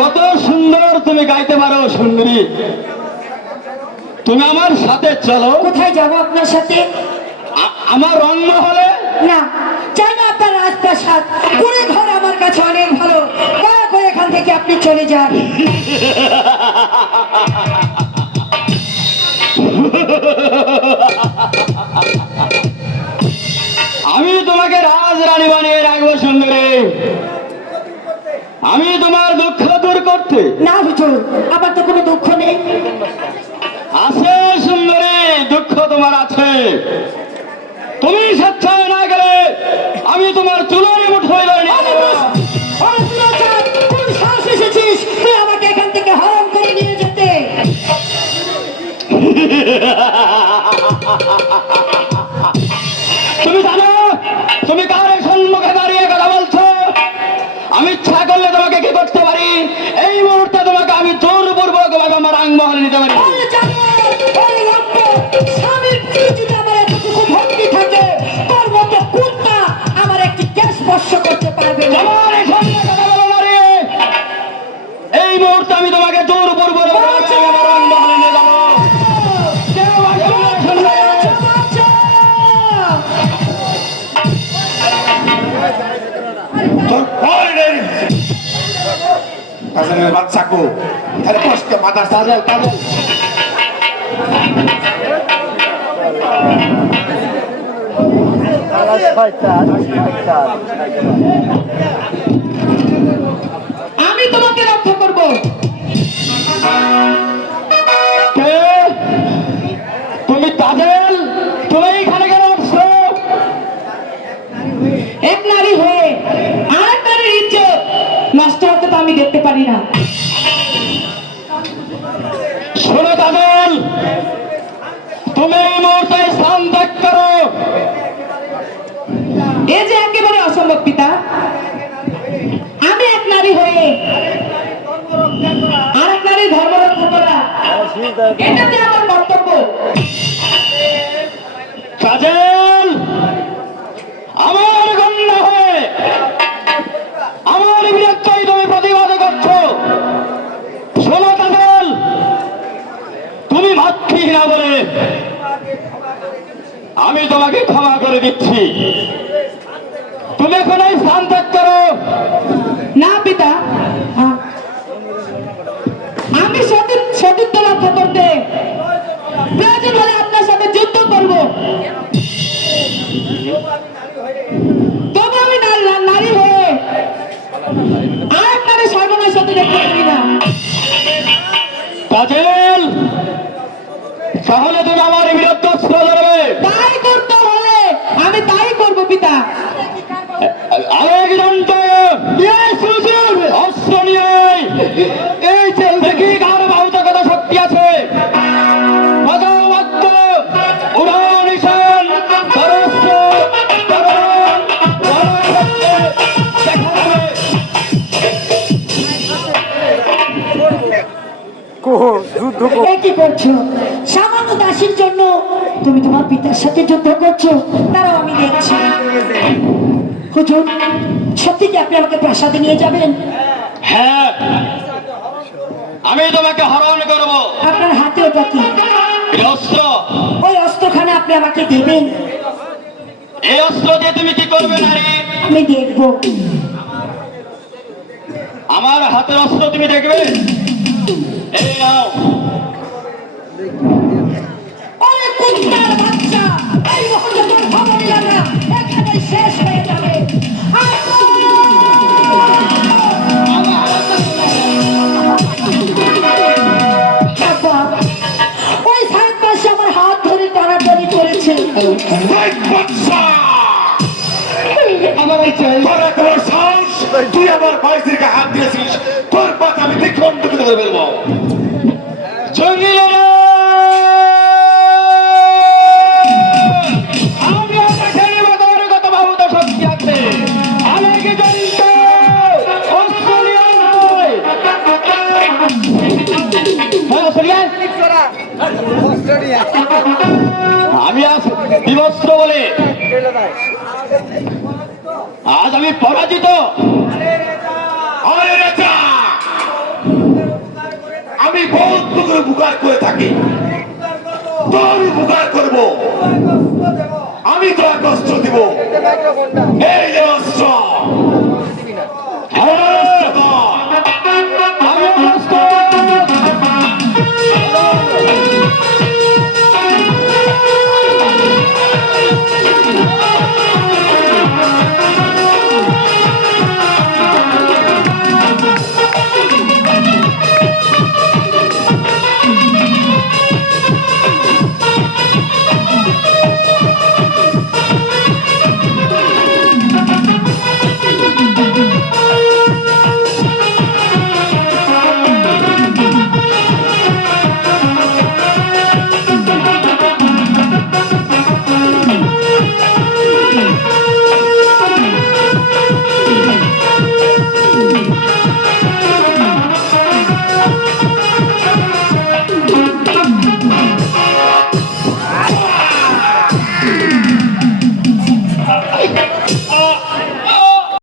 কত সুন্দর তুমি গাইতে পারো সুন্দরী। তুমি আমার সাথে চলো। কোথায় যাবো আপনার সাথে? আমার রংমহলে। না, চাই না আপনার রাজপ্রাসাদ। কুড়ে ঘর আমার কাছে অনেক ভালো। দয়া করে এখান থেকে আপনি চলে যান। আমি তোমাকে রাজরানী বানিয়ে রাখবো সুন্দরী। আমি তোমার দুঃখ দূর করতে। না হুজুর, আমার তো কোনো দুঃখ নেই। আছে সুন্দরী, দুঃখ তোমার আছে। তুমি স্বেচ্ছায় না গেলে আমি তোমার চুলের মুঠোয় ধরে নিয়ে যাবো। কোন সাহস এসেছিস তুই আমাকে এখান থেকে হরণ করে নিয়ে যেতে? তুমি জানো তুমি কার সম্মুখে দাঁড়িয়ে কথা বলছো? আমি ইচ্ছা করলে তোমাকে কি করতে পারি? এই মুহূর্তে তোমাকে আমি জোরপূর্বক আমার রাংমহলে নিতে পারি। স্বামীর প্রতি যদি আমার এতটুকু ভক্তি থাকে, তোর মতো কুত্তা আমার একটি গ্যাস স্পর্শ করতে পারবে না। আমার এই সামনে কথা বলো না রে। এই মুহূর্তে আমি তোমাকে জোরপূর্বক আমার রাংমহলে নিয়ে যাবো। কেউ আসবে না শুনলে। তোর পরে নেই কাজের বাচ্চাকু তাহলে কষ্টে মাথা কাজল কাজল আমি তোমাকে রক্ষা করবো। কে? তুমি কাজল? তুমি এখানে কেন আসছো? এক নারী হয়ে আরেক নারীর ইজ্জত নষ্ট হতে তো আমি দেখতে পারি না। শোনো কাজল, তুমি এই মুহূর্তে স্থান ত্যাগ করো। এ যে একেবারে অসম্ভব পিতা। আমি এক নারী হয়ে আরেক নারীর ধর্ম রক্ষা করা, এটা যে আমার কর্তব্য। কাজল, আমার কন্যা হয়ে আমার বিরুদ্ধে তুমি প্রতিবাদ করছো। শোনো কাজল, তুমি মাতৃহীনা বলে আমি তোমাকে ক্ষমা করে দিচ্ছি। তুমি এখন এই স্থান ত্যাগ করো। না পিতা, আমি সতীত্ব রক্ষা করতে প্রয়োজন হলে আপনার সাথে যুদ্ধ করব। তবু আমি নারী হয়ে আরেক নারী সর্বনাশ হতে দেখতে পারি না। কাজল, তাহলে তুমি আমার বিরুদ্ধে অস্ত্র ধরবে? তাই করতে হলে আমি তাই করব পিতা। আরেকজনকে অস্ত্র নিয়ে এই জেল থেকে কার বাহুত কত শক্তি আছে। কি করছো? সামান্য দাসীর জন্য তুমি তোমার পিতার সাথে যুদ্ধ করছো, তারাও আমি দেখছি। হুজুর, সত্যি কি আপনি আমাকে প্রাসাদে নিয়ে যাবেন? হ্যাঁ, আমি তোমাকে হরণ করবো। আপনার হাতে ওটা কি? অস্ত্র। ওই অস্ত্রখানা আপনি আমাকে দেবেন? এই অস্ত্র দিয়ে তুমি কি করবে নারী? আমি দেখবো। আমার হাতের অস্ত্র তুমি দেখবে? এই নাও। ওরে কুত্তার বাচ্চা, এই মুহূর্তে তোর খবর লাগা এখানে শেষ হয়ে যাবে। ওই সাইড পাশে আমার হাত ধরে টানাটানি করেছে। আমার এই চাই। তুই আমার ভাইদের হাত দিয়েছিস, তোর পাতা আমি দেখে অন্ধ করে ফেলবো। জঙ্গিরা আমি আপনাকে নিবন্ধনের কত বাহুত শক্তি আছে। আমি কি জানিস অস্ট্রেলিয়ান নয়। হ্যাঁ অস্ট্রেলিয়ান আমি আজ বিবস্ত্র বলে আজ আমি পরাজিত। আরে রাজা, আমি বহুত পুকুরে বুকার করে থাকি, তোর বুকার করব, আমি তোর কষ্ট দিব। এই যে অস্ত্র,